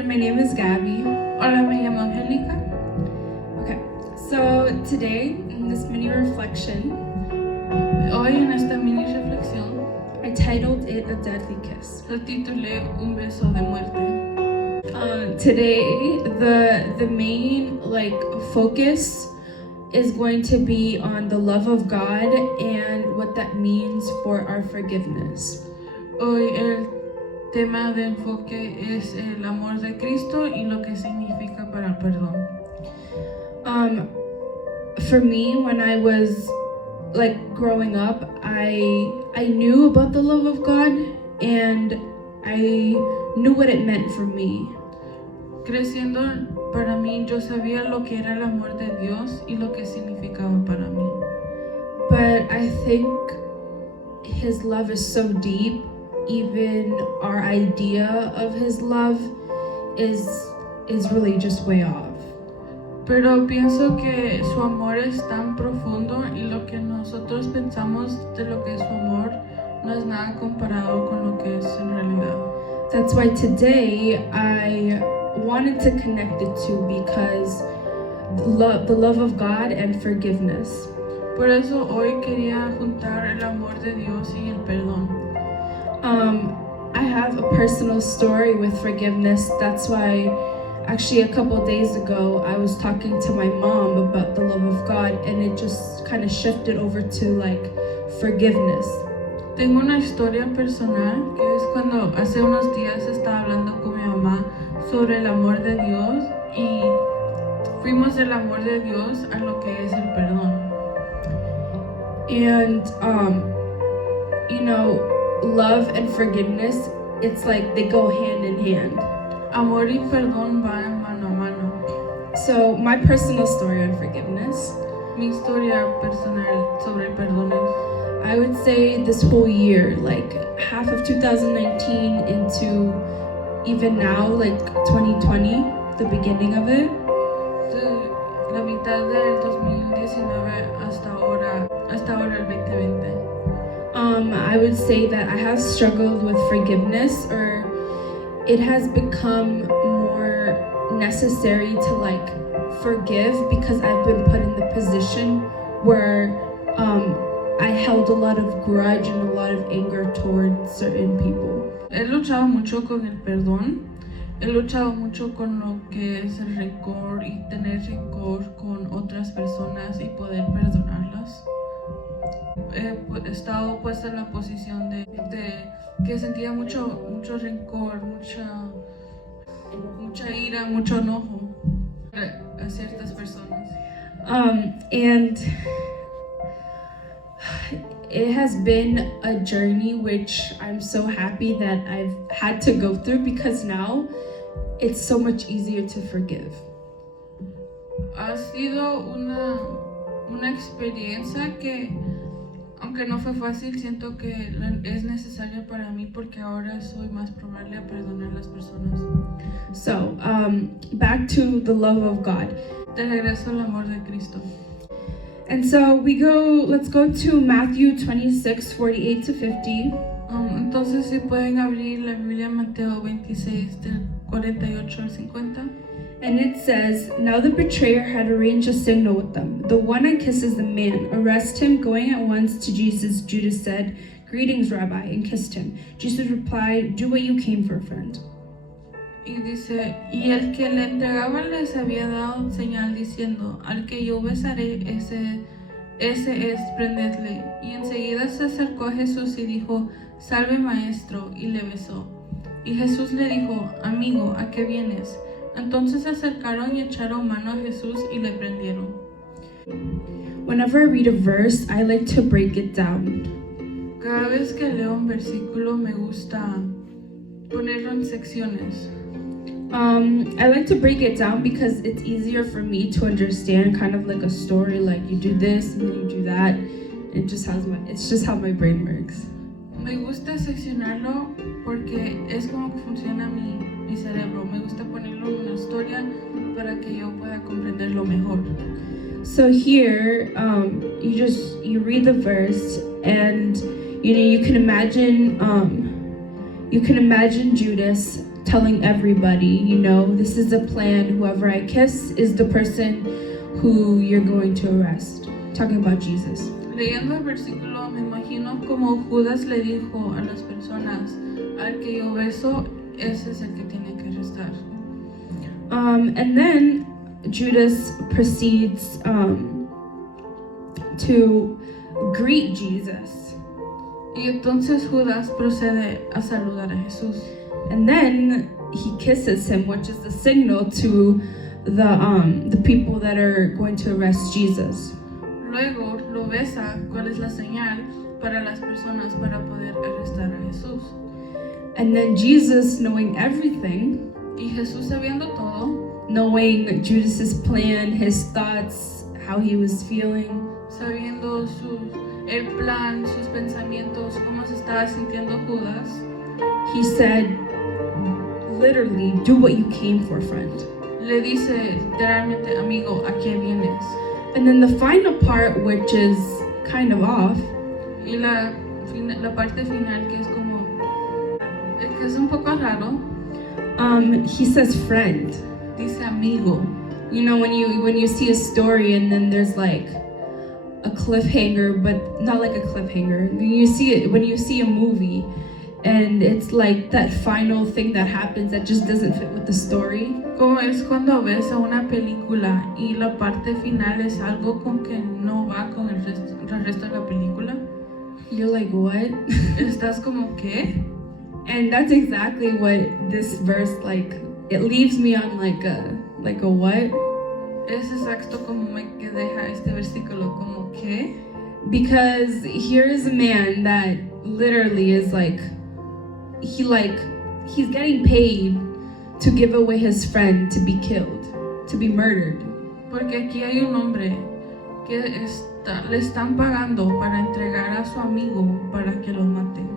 everyone, my name is Gabby. Hola, me llamo Angélica. Okay, so today in this mini reflection, Hoy en esta mini reflexión I titled it A Deadly Kiss. lo titulé Un beso de muerte. Today, the main focus is going to be on the love of God and what that means for our forgiveness. Hoy el tema de enfoque es el amor de Cristo y lo que significa para el perdón. For me, when I was growing up, I knew about the love of God and I knew what it meant for me. Creciendo, para mí, yo sabía lo que era el amor de Dios y lo que significaba para mí. But I think His love is so deep, even our idea of His love is really just way off. Pero pienso que su amor es tan profundo y lo que nosotros pensamos de lo que es su amor no es nada comparado con lo que es en realidad. That's why today I wanted to connect the two, because the love of God and forgiveness. Por eso hoy quería juntar el amor de Dios y el perdón. I have a personal story with forgiveness. That's why actually a couple days ago I was talking to my mom about the love of God, and it just kind of shifted over to forgiveness. Tengo una historia personal que es cuando hace unos días estaba hablando con mi mamá sobre el amor de Dios y fuimos del amor de Dios a lo que es el perdón. And love and forgiveness, it's like they go hand in hand. Amor y perdón van mano a mano. So my personal story on forgiveness, Mi historia personal sobre el perdón es, I would say this whole year, half of 2019 into even now, 2020, the beginning of it. de la mitad del 2019 hasta ahora el 2020. I would say that I have struggled with forgiveness, or it has become more necessary to forgive because I've been put in the position where I held a lot of grudge and a lot of anger towards certain people. He luchado mucho con el perdón, he luchado mucho con lo que es el rencor y tener rencor con otras personas y poder perdonarlas. He estado puesta en la posición de que sentía mucho rencor, mucha ira, mucho enojo a ciertas personas. And it has been a journey which I'm so happy that I've had to go through, because now it's so much easier to forgive. Ha sido una experiencia que, aunque no fue fácil, siento que es necesaria para mí porque ahora soy más probable a perdonar a las personas. So, back to the love of God. De regreso al amor de Cristo. And so let's go to Matthew 26, 48 to 50. Entonces, si pueden abrir la Biblia, Mateo 26, del 48 al 50. And it says, "Now the betrayer had arranged a signal with them. The one I kiss is the man. Arrest him." Going at once to Jesus, Judas said, "Greetings, Rabbi," and kissed him. Jesus replied, "Do what you came for, friend." Y dice, y el que le entregaba les había dado señal diciendo, al que yo besaré, ese es, prendedle. Y enseguida se acercó a Jesús y dijo, salve maestro, y le besó. Y Jesús le dijo, amigo, ¿a qué vienes? Entonces se acercaron y echaron mano a Jesús y le prendieron. Whenever I read a verse, I like to break it down. Cada vez que leo un versículo me gusta ponerlo en secciones. I like to break it down because it's easier for me to understand, kind of like a story, like you do this and then you do that. It's just how my brain works. Me gusta seccionarlo porque es como funciona mi cerebro. Me gusta ponerlo en una historia para que yo pueda comprenderlo mejor. So here, you read the verse, and you can imagine Judas telling everybody, you know, this is the plan. Whoever I kiss is the person who you're going to arrest. Talking about Jesus. Leyendo el versículo, me imagino como Judas le dijo a las personas, al que yo beso, ese es el que tiene que arrestar. And then Judas proceeds to greet Jesus. Y entonces Judas procede a saludar a Jesús. And then he kisses him, which is the signal to the people that are going to arrest Jesus. Luego lo besa, cuál es la señal para las personas para poder arrestar a Jesús. And then Jesus, knowing everything, Y Jesús sabiendo todo, knowing Judas's plan, his thoughts, how he was feeling, sabiendo el plan, sus pensamientos, cómo se estaba sintiendo Judas, he said, literally, do what you came for, friend. le dice literalmente, amigo, ¿a qué vienes? And then the final part, which is kind of off, Y la parte final que es como, que es un poco raro, he says friend. dice amigo. You know, when you see a story and then there's like a cliffhanger, but not like a cliffhanger. When you see a movie and it's like that final thing that happens that just doesn't fit with the story. Como es cuando ves a una película y la parte final es algo con que no va con el resto de la película. You're like, what? Estás como, ¿qué? And that's exactly what this verse, like, it leaves me on like a what? Es exacto como que deja este versículo, como, ¿qué? Because here is a man that literally is like, he's getting paid to give away his friend to be killed, to be murdered. Porque aquí hay un hombre que le están pagando para entregar a su amigo para que lo maten.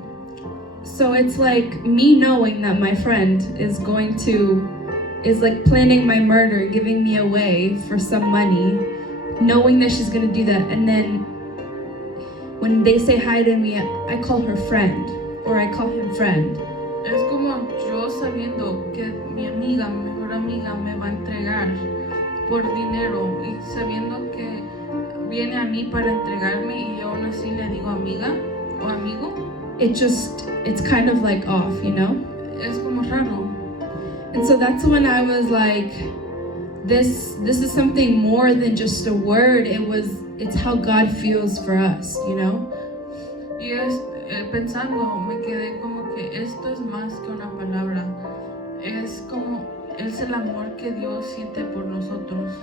So it's like me knowing that my friend is like planning my murder, giving me away for some money, knowing that she's gonna do that, and then when they say hi to me, I call her friend, or I call him friend. Es como yo sabiendo que mi amiga, mi mejor amiga, me va a entregar por dinero y sabiendo que viene a mí para entregarme y yo aún así le digo amiga o amigo. It's kind of like off, you know? Es como raro. And so that's when I was like, this is something more than just a word. It's how God feels for us, you know? Y pensando, me quedé como que esto es más que una palabra. Es como, es el amor que Dios siente por nosotros.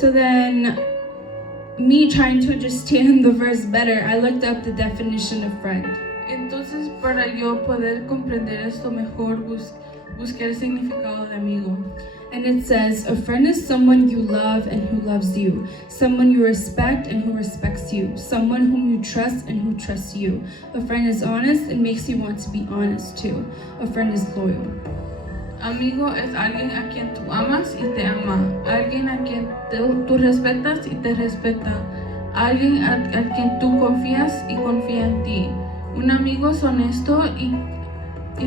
So then, me trying to understand the verse better, I looked up the definition of friend. Entonces, para yo poder comprender esto mejor, busqué el significado de amigo. And it says, a friend is someone you love and who loves you, someone you respect and who respects you, someone whom you trust and who trusts you. A friend is honest and makes you want to be honest too. A friend is loyal. Amigo es alguien a quien tú amas y te ama, alguien a quien tú respetas y te respeta, alguien a quien tú confías y confía en ti. Un amigo es honesto y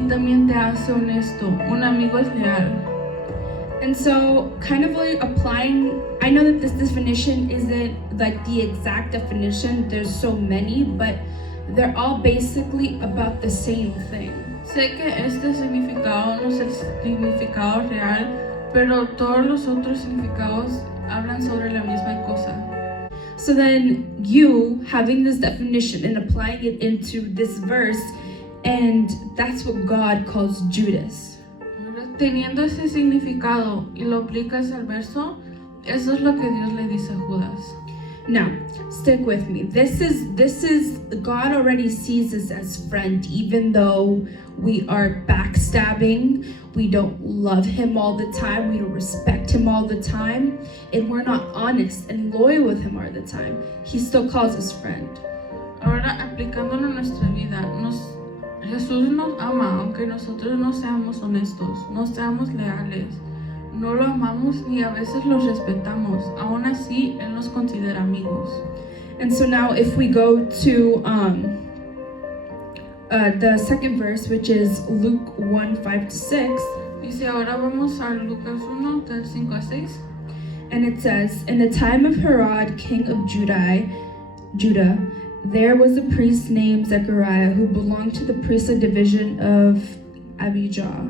también te hace honesto. Un amigo es leal. And so, kind of like applying, I know that this definition isn't like the exact definition, there's so many, but they're all basically about the same thing. Sé que este significado no es el significado real, pero todos los otros significados hablan sobre la misma cosa. So then you having this definition and applying it into this verse, and that's what God calls Judas. Teniendo ese significado y lo aplicas al verso, eso es lo que Dios le dice a Judas. Now, stick with me. This is God already sees us as friend, even though we are backstabbing, we don't love him all the time, we don't respect him all the time, and we're not honest and loyal with him all the time. He still calls us friend. Ahora, aplicándolo a nuestra vida, Jesús nos ama, aunque nosotros no seamos honestos, no seamos leales, no lo amamos ni a veces lo respetamos. Aún así, Él nos considera amigos. And so now if we go to the second verse, which is Luke 1:5-6. Dice, ahora vamos a Lucas 1, del 5 a 6. And it says, in the time of Herod, king of Judah, there was a priest named Zechariah who belonged to the priestly division of Abijah.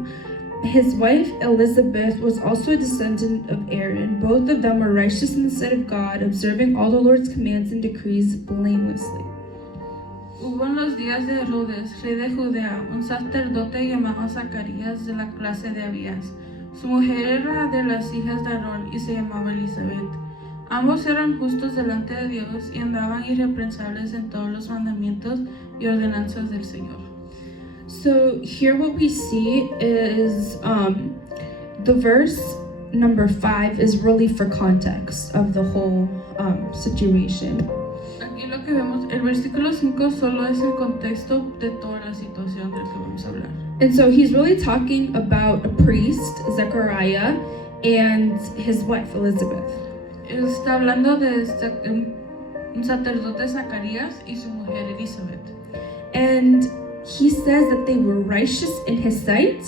His wife Elizabeth was also a descendant of Aaron. Both of them were righteous in the sight of God, observing all the Lord's commands and decrees blamelessly. Hubo en los días de Herodes, rey de Judea, un sacerdote llamado Zacarías de la clase de Abías. Su mujer era de las hijas de Aarón y se llamaba Elizabeth. Ambos eran justos delante de Dios y andaban irreprensibles en todos los mandamientos y ordenanzas del Señor. So here what we see is the verse number 5 is really for context of the whole situation. Aquí lo que vemos, el versículo 5 solo es el contexto de toda la situación de la que vamos a hablar. And so he's really talking about a priest, Zechariah, and his wife, Elizabeth. Él está hablando de un sacerdote Zacarías y su mujer Elizabeth. And he says that they were righteous in his sight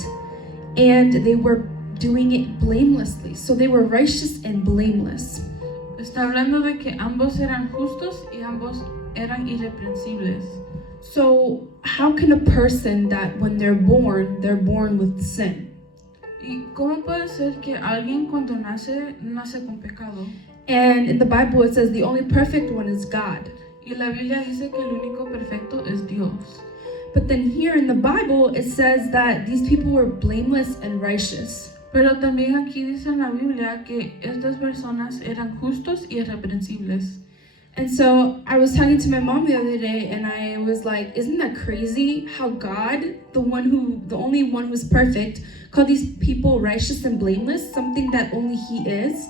and they were doing it blamelessly. So they were righteous and blameless. Está hablando de que ambos eran justos y ambos eran irreprensibles. So how can a person that when they're born with sin? ¿Y cómo puede ser que alguien cuando nace con pecado? And in the Bible it says the only perfect one is God. Y la Biblia dice que el único perfecto es Dios. But then here in the Bible it says that these people were blameless and righteous. Pero también aquí dice en la Biblia que estas personas eran justos y irreprensibles. And so I was talking to my mom the other day and I was like, isn't that crazy how God, the only one who's perfect, called these people righteous and blameless, something that only he is?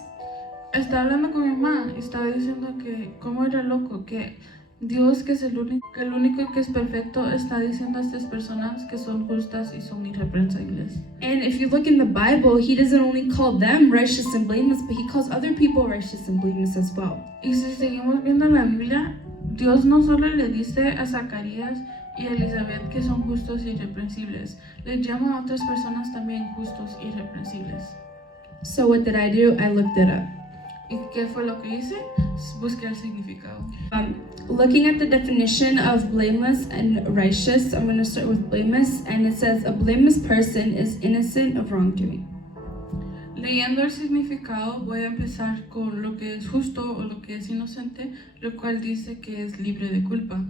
Estaba hablando con mi mamá y estaba diciendo que cómo era loco que Dios, que es el único que es perfecto, está diciendo a estas personas que son justas y son irreprensibles. And if you look in the Bible, he doesn't only call them righteous and blameless, but he calls other people righteous and blameless as well. Y si seguimos viendo la Biblia, Dios no solo le dice a Zacarías y a Elizabeth que son justos y irreprensibles, le llama a otras personas también justos y irreprensibles. So what did I do? I looked it up. ¿Y qué fue lo que hice? Busqué el significado. Looking at the definition of blameless and righteous, I'm going to start with blameless, and it says a blameless person is innocent of wrongdoing. Leyendo el significado, voy a empezar con lo que es justo o lo que es inocente, lo cual dice que es libre de culpa.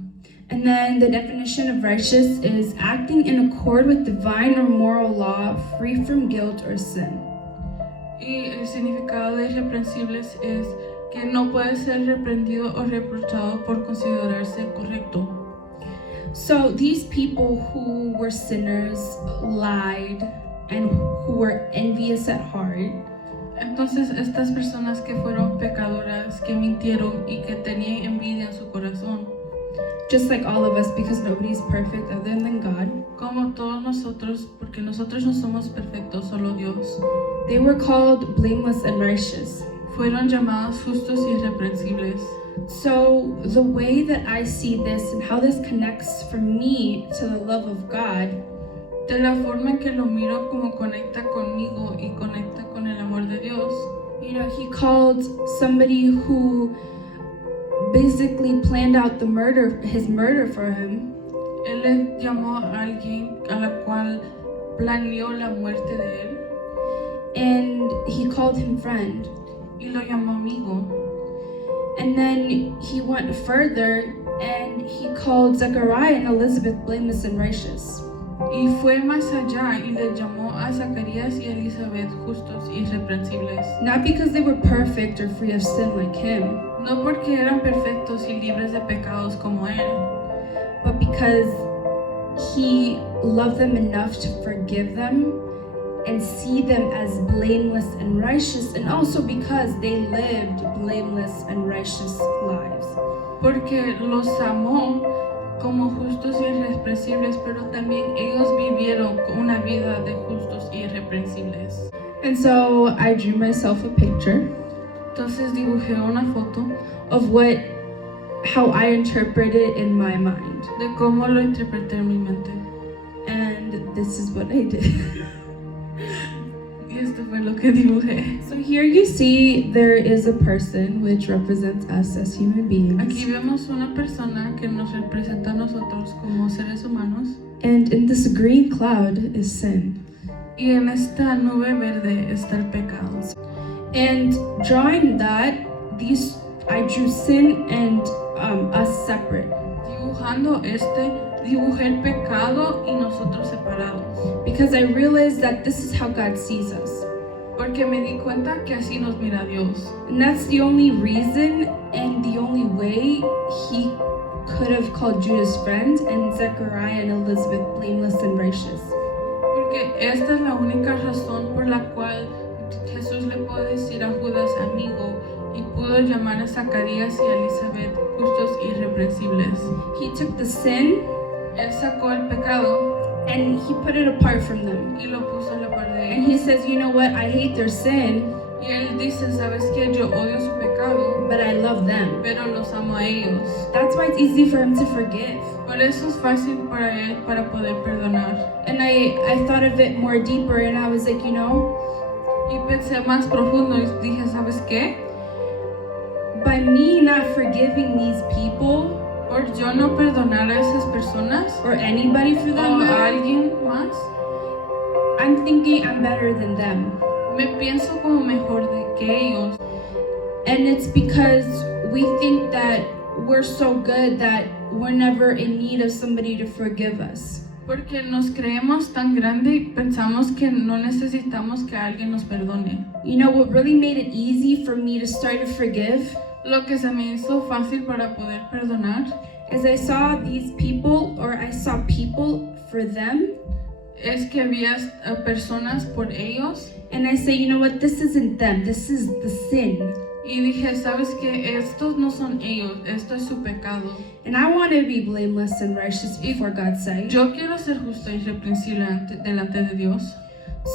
And then the definition of righteous is acting in accord with divine or moral law, free from guilt or sin. Y el significado de irreprensibles es que no puede ser reprendido o reprochado por considerarse correcto. So these people who were sinners, lied, and who were envious at heart, Entonces estas personas que fueron pecadoras, que mintieron y que tenían envidia en su corazón, just like all of us, because nobody's perfect other than God, como todos nosotros, porque nosotros no somos perfectos, solo Dios, they were called blameless and righteous. fueron llamados justos y irreprensibles. So the way that I see this and how this connects for me to the love of God, De la forma en que lo miro como conecta conmigo y conecta con el amor de Dios. you know, he called somebody who basically planned out his murder for him. Él le llamó a alguien a la cual planeó la muerte de él And he called him friend. y lo llamó amigo. And then he went further and he called Zechariah and Elizabeth blameless and righteous. Y fue más allá y le llamó a Zacarías y a Elizabeth justos y irreprensibles. Not because they were perfect or free of sin like him, No porque eran perfectos y libres de pecados como él, but because he loved them enough to forgive them and see them as blameless and righteous, and also because they lived blameless and righteous lives. porque los amó como justos y irreprensibles, pero también ellos vivieron una vida de justos y irreprensibles. And so I drew myself a picture Entonces dibujé una foto of how I interpret it in my mind. de cómo lo interpreté en mi mente. And this is what I did. que esto fue lo que dibujé. So here you see there is a person which represents us as human beings. Aquí vemos una persona que nos representa a nosotros como seres humanos. And in this green cloud is sin. Y en esta nube verde está el pecado. And drawing that, I drew sin and us separate. Dibujando dibujé el pecado y nosotros separados. Because I realized that this is how God sees us. Porque me di cuenta que así nos mira Dios. And that's the only reason and the only way he could have called Judah's friend and Zechariah and Elizabeth blameless and righteous. Porque esta es la única razón por la cual Jesús le pudo decir a Judas amigo y pudo llamar a Zacarías y a Elizabeth justos y irreprensibles. He took the sin Él sacó el pecado and he put it apart from them. y lo puso a la par de And he ellos. says, you know what, I hate their sin, Y él dice, ¿sabes qué? Yo odio su pecado, but I love them. pero los amo a ellos. That's why it's easy for him to forgive. Por eso es fácil para él para poder perdonar. And I thought of it more deeper and I was like, you know, Y pensé más profundo y dije, ¿sabes qué? by me not forgiving these people Por yo no perdonar a esas personas or anybody for o that a matter, alguien más, I'm thinking I'm better than them. me pienso como mejor que ellos. And it's because we think that we're so good that we're never in need of somebody to forgive us. Porque nos creemos tan grande y pensamos que no necesitamos que alguien nos perdone. You know what really made it easy for me to start to forgive Lo que se me hizo fácil para poder perdonar is I saw these people, or I saw people for them, es que había personas por ellos and I say, you know what, this isn't them, this is the sin. y dije, ¿sabes qué? Estos no son ellos, esto es su pecado. And I want to be blameless and righteous before God's sight. Yo quiero ser justo y irreprensible delante de Dios.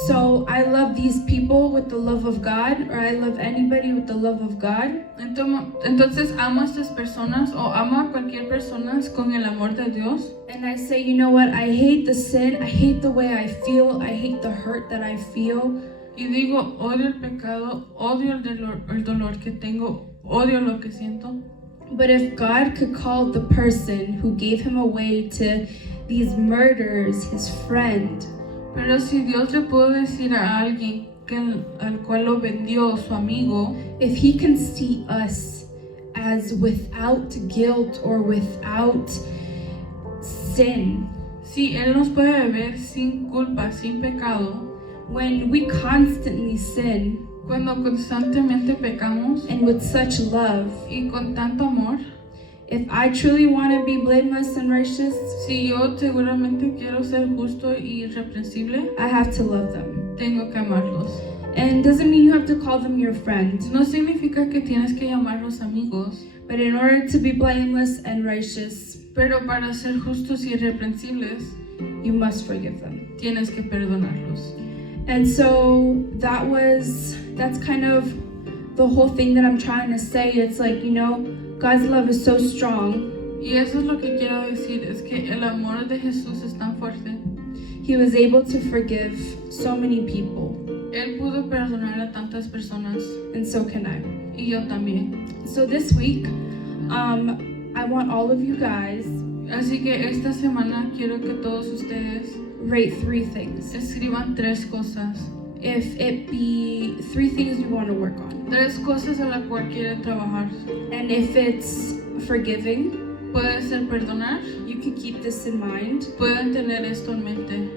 So I love these people with the love of God, or I love anybody with the love of God. Entonces amo a estas personas o amo a cualquier persona con el amor de Dios. And I say, you know what, I hate the sin, I hate the way I feel, I hate the hurt that I feel. Y digo, odio el pecado, odio el dolor que tengo, odio lo que siento. But if God could call the person who gave him away to these murderers his friend, Pero si Dios le pudo decir a alguien al cual lo vendió, su amigo, if he can see us as without guilt or without sin, si Él nos puede ver sin culpa, sin pecado, when we constantly sin cuando constantemente pecamos and with such love, y con tanto amor, if I truly want to be blameless and righteous, si yo seguramente quiero ser justo y irreprensible, I have to love them. tengo que amarlos. And doesn't mean you have to call them your friend, No significa que tienes que llamarlos amigos, but in order to be blameless and righteous, pero para ser justos y irreprensibles, you must forgive them. tienes que perdonarlos. And so that's kind of the whole thing that I'm trying to say. It's like, you know, God's love is so strong. Y eso es lo que quiero decir, es que el amor de Jesús es tan fuerte. He was able to forgive so many people, Él pudo perdonar a tantas personas and so can I. y yo también. So this week, I want all of you guys Así que esta semana quiero que todos ustedes rate 3 things. escriban 3 cosas. If it be 3 things you want to work on. 3 cosas a las cuales quieren trabajar. And if it's forgiving, Puede ser perdonar, you can keep this in mind. pueden tener esto en mente.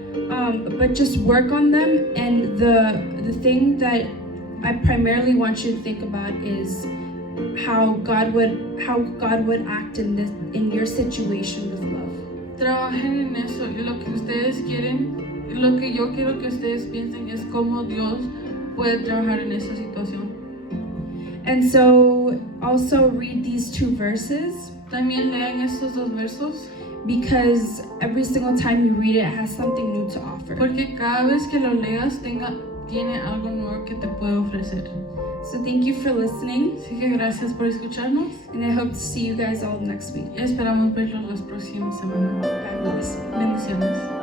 But just work on them, and the thing that I primarily want you to think about is how God would act in your situation with love. Trabajen en eso y lo que ustedes quieren, lo que yo quiero que ustedes piensen es cómo Dios puede trabajar en esa situación. And so also read these 2 verses, También lean estos 2 versos because every single time you read it, it has something new to offer. porque cada vez que lo leas tiene algo nuevo que te puede ofrecer. So thank you for listening, Así que gracias por escucharnos and I hope to see you guys all next week. y esperamos verlos las próximas semanas. God bless. Bendiciones.